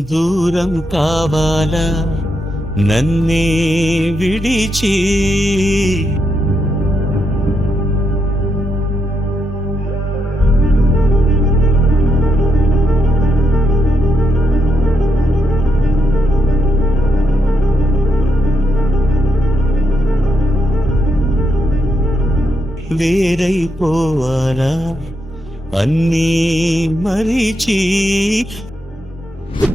దూరం కావాలా? నన్నే విడిచి. వేరైపోవాలా? అన్నీ మరిచి.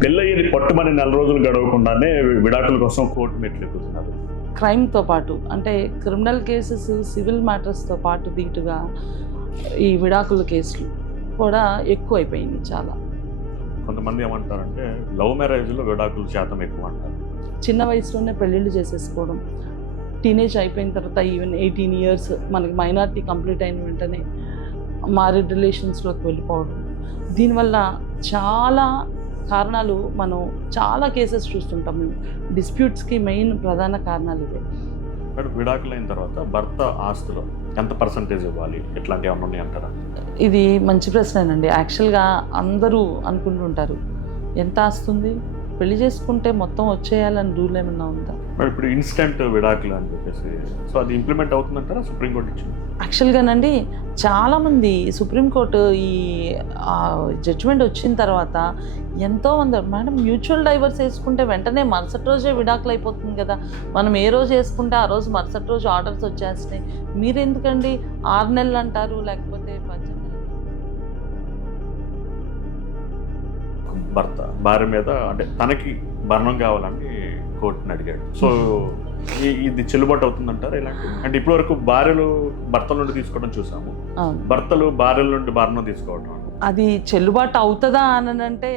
పెళ్ళయ్యేది పట్టుమని నెల రోజులు గడవకుండానే విడాకుల కోసం కోర్టు మెట్లు ఎక్కుతున్నారు. క్రైమ్తో పాటు అంటే క్రిమినల్ కేసెస్ సివిల్ మ్యాటర్స్తో పాటు దీటుగా ఈ విడాకుల కేసులు కూడా ఎక్కువ అయిపోయింది చాలా. కొంతమంది ఏమంటారంటే లవ్ మ్యారేజ్లో విడాకుల శాతం ఎక్కువ అంటారు. చిన్న వయసులోనే పెళ్ళిళ్ళు చేసేసుకోవడం టీనేజ్ అయిపోయిన తర్వాత ఈవెన్ ఎయిటీన్ ఇయర్స్ మనకి మైనారిటీ కంప్లీట్ అయిన వెంటనే మ్యారీడ్ రిలేషన్స్లోకి వెళ్ళిపోవడం దీనివల్ల చాలా కారణాలు మనం చాలా కేసెస్ చూస్తుంటాం. మేము డిస్ప్యూట్స్కి మెయిన్ ప్రధాన కారణాలు ఇవే. బట్ విడాకులు అయిన తర్వాత భర్త ఆస్తులు ఎంత పర్సంటేజ్ ఇవ్వాలి? ఇట్లాంటివి ఏమన్నా ఉన్నాయి అంటారా ఇది మంచి ప్రశ్నేనండి. యాక్చువల్గా అందరూ అనుకుంటుంటారు. ఎంత వస్తుంది పెళ్ళి చేసుకుంటే మొత్తం వచ్చేయాలని రూల్ ఏమన్నా ఉందా? మరి ఇప్పుడు ఇన్స్టెంట్ విడాకులు అని చెప్పేసి. సో అది ఇంప్లిమెంట్ అవుతుందంటారా? సుప్రీంకోర్టు ఇచ్చింది? యాక్చువల్గానండి చాలామంది సుప్రీంకోర్టు ఈ జడ్జిమెంట్ వచ్చిన తర్వాత ఎంతో మంది మేడం మ్యూచువల్ డైవర్స్ వేసుకుంటే వెంటనే మరుసటి రోజే విడాకులు అయిపోతుంది కదా. మనం ఏ రోజు వేసుకుంటే ఆ రోజు మరుసటి రోజు ఆర్డర్స్ వచ్చేస్తున్నాయి. మీరు ఎందుకండి ఆరు నెలలు అంటారు లేకపోతే పద్దెనిమిది భర్త భార్య మీద అంటే తనకి భరణం కావాలంటే కోర్టుని అడిగాడు. సో ఇది చెల్లుబాటు అవుతుందంటారా ఇలాంటి? అంటే ఇప్పటివరకు భార్యలు భర్తల నుండి తీసుకోవడం చూసాము. భర్తలు భార్యల నుండి భరణం తీసుకోవడం అది చెల్లుబాటు అవుతుందా అని అంటే